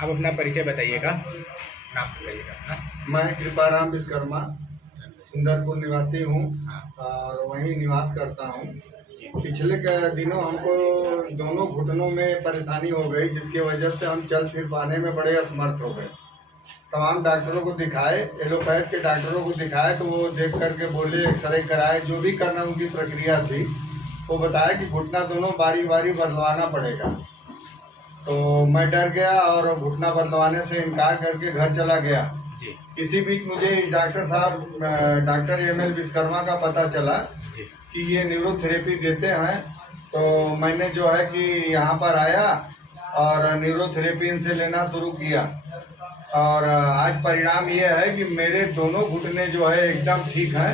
आप अपना परिचय बताइएगा, नाम बताइएगा अपना। मैं कृपाराम विश्वकर्मा सुंदरपुर निवासी हूँ हाँ और वहीं निवास करता हूँ। जी पिछले दिनों हमको दोनों घुटनों में परेशानी हो गई, जिसकी वजह से हम चल फिर पाने में बड़े असमर्थ हो गए। तमाम डॉक्टरों को दिखाए, एलोपैथ के डॉक्टरों को दिखाए, तो वो देख करके बोले, एक्सरे कराए, जो भी करना उनकी प्रक्रिया थी, वो बताया कि घुटना दोनों बारी बारी बदलवाना पड़ेगा। तो मैं डर गया और घुटना बदलवाने से इनकार करके घर चला गया। जी इसी बीच मुझे डॉक्टर साहब, डॉक्टर एम.एल. विश्वकर्मा का पता चला जी कि ये न्यूरोथेरेपी देते हैं। तो मैंने जो है कि यहाँ पर आया और न्यूरोथेरेपी इनसे लेना शुरू किया और आज परिणाम ये है कि मेरे दोनों घुटने जो है एकदम ठीक हैं।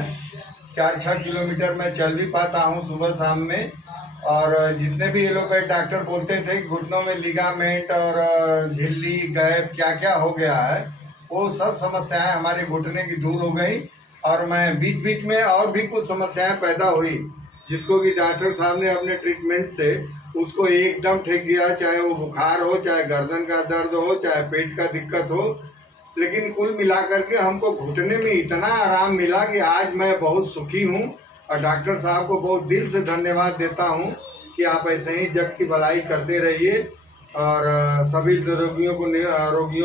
4-6 किलोमीटर मैं चल भी पाता हूँ सुबह शाम में। और जितने भी एलोपैथ डॉक्टर बोलते थे कि घुटनों में लिगामेंट और झिल्ली गैप क्या क्या हो गया है, वो सब समस्याएं हमारे घुटने की दूर हो गई। और मैं बीच बीच में और भी कुछ समस्याएं पैदा हुई, जिसको कि डॉक्टर साहब ने अपने ट्रीटमेंट से उसको एकदम ठीक किया। चाहे वो बुखार हो, चाहे गर्दन का दर्द हो, चाहे पेट का दिक्कत हो, लेकिन कुल मिलाकर के हमको घुटने में इतना आराम मिला कि आज मैं बहुत सुखी हूँ। और डॉक्टर साहब को बहुत दिल से धन्यवाद देता हूँ कि आप ऐसे ही जग की भलाई करते रहिए और सभी रोगियों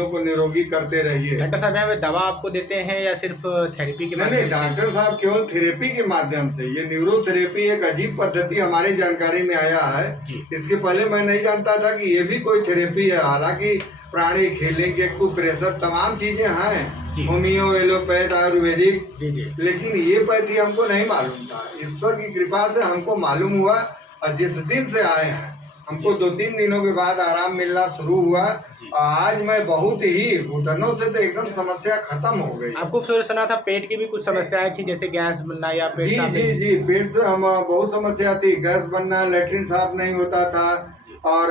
को निरोगी करते रहिए। डॉक्टर साहब यहाँ पे दवा आपको देते हैं या सिर्फ थेरेपी के नहीं, माध्यम से? डॉक्टर साहब केवल थेरेपी के माध्यम से। ये न्यूरोथेरेपी एक अजीब पद्धति हमारे जानकारी में आया है। इसके पहले मैं नहीं जानता था कि ये भी कोई थेरेपी है। हालांकि प्राणी खेलेंगे, कुप्रेशर, तमाम चीजें हैं, होमियो, एलोपैथ, आयुर्वेदिक, लेकिन ये पद्धति हमको नहीं मालूम था। ईश्वर की कृपा से हमको मालूम हुआ और जिस दिन से आए हैं हमको 2-3 दिनों के बाद आराम मिलना शुरू हुआ। आज मैं बहुत ही घुटनों से तो एकदम समस्या खत्म हो गई। आपको सुना था पेट की भी कुछ समस्याएं थी, जैसे गैस बनना या पेट? जी, पेट से हम बहुत समस्या थी। गैस बनना, लेटरिन साफ नहीं होता था और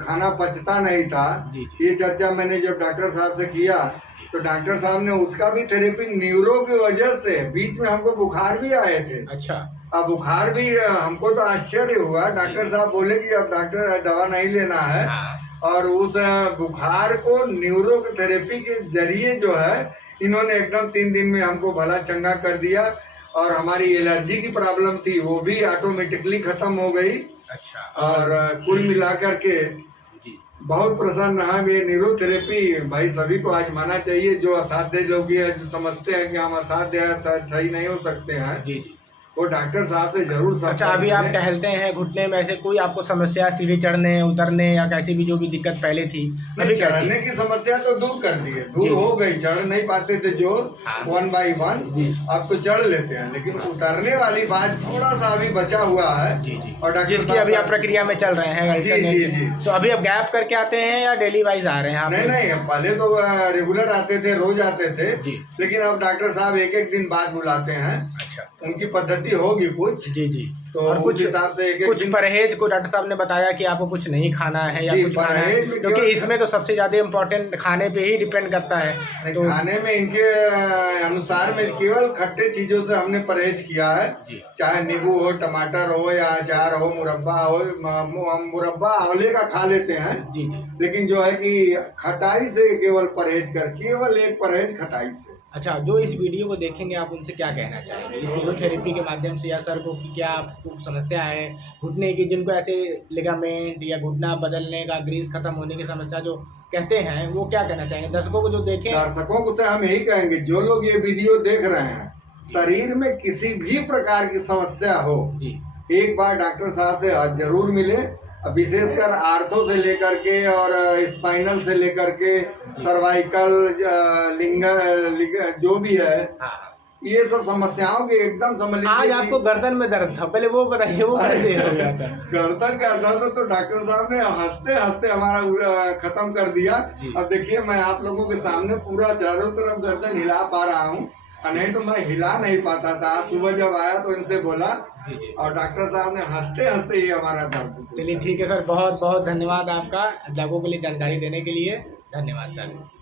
खाना पचता नहीं था। ये चर्चा मैंने जब डॉक्टर साहब से किया तो डॉक्टर साहब ने उसका भी थेरेपी न्यूरो की वजह से, बीच में हमको बुखार भी आए थे। अच्छा। अब बुखार भी हमको तो आश्चर्य हुआ। डॉक्टर साहब बोले कि अब डॉक्टर दवा नहीं लेना है। और उस बुखार को न्यूरो थेरेपी के जरिए जो है इन्होंने एकदम 3 दिन में हमको भला चंगा कर दिया। और हमारी एलर्जी की प्रॉब्लम थी वो भी ऑटोमेटिकली खत्म हो गई। अच्छा। और कुल मिलाकर के बहुत प्रसन्न है। ये न्यूरोथेरेपी भाई सभी को आजमाना चाहिए। जो असाध्य लोग हैं, जो समझते हैं कि हम असाध्य हैं, सही नहीं हो सकते हैं, वो डॉक्टर साहब से जरूर। अच्छा, अभी आप टहलते हैं घुटने में, ऐसे कोई आपको समस्या सीढ़ी चढ़ने उतरने या कैसी भी जो भी दिक्कत पहले थी? अभी चढ़ने की समस्या तो दूर कर दी है, दूर हो गई। चढ़ नहीं पाते थे जो 1 बाई 1, अब तो चढ़ लेते हैं, लेकिन उतरने वाली बात थोड़ा सा अभी बचा हुआ है। और जिसकी अभी आप प्रक्रिया में चल रहे हैं? जी। तो अभी आप गैप करके आते हैं या डेली वाइज आ रहे हैं? नहीं, पहले तो रेगुलर आते थे, रोज आते थे, लेकिन अब डॉक्टर साहब एक दिन बाद बुलाते हैं। अच्छा। उनकी पद्धति होगी कुछ। जी। तो और कुछ हिसाब से कुछ परहेज को डॉक्टर साहब ने बताया कि आपको कुछ नहीं खाना है या कुछ खाना है, क्योंकि इसमें तो सबसे ज्यादा इम्पोर्टेंट खाने पे ही डिपेंड करता है। तो खाने में इनके अनुसार में केवल खट्टे चीजों से हमने परहेज किया है। चाहे नींबू हो, टमाटर हो या अचार हो, मुरब्बा हो। मुरब्बा आंवले का खा लेते हैं, लेकिन जो है कि खटाई से केवल परहेज कर, केवल एक परहेज खटाई से। अच्छा, जो इस वीडियो को देखेंगे आप उनसे क्या कहना चाहेंगे इस न्यूरोथेरेपी के माध्यम से, या सर को कि क्या आपको समस्या है घुटने की, जिनको ऐसे लिगामेंट या घुटना बदलने का, ग्रीस खत्म होने की समस्या जो कहते हैं, वो क्या कहना चाहेंगे दर्शकों को जो देखें? दर्शकों को से हम यही कहेंगे, जो लोग ये वीडियो देख रहे हैं, शरीर में किसी भी प्रकार की समस्या हो, एक बार डॉक्टर साहब से जरूर मिले। विशेषकर आर्थो से लेकर के और स्पाइनल से लेकर के सर्वाइकल, जो भी है, ये सब समस्याओं के एकदम समझ लीजिए। आज आपको गर्दन में दर्द था, पहले वो बताइए, वो कैसे हो गया था? गर्दन का दर्द तो डॉक्टर साहब ने हंसते हंसते हमारा खत्म कर दिया। अब देखिए, मैं आप लोगों के सामने पूरा चारों तरफ गर्दन हिला पा रहा हूँ, नहीं तो मैं हिला नहीं पाता था। सुबह जब आया तो इनसे बोला और डॉक्टर साहब ने हंसते हंसते ही हमारा दर्द। चलिए ठीक है सर, बहुत बहुत धन्यवाद आपका लोगों के लिए जानकारी देने के लिए। धन्यवाद सर।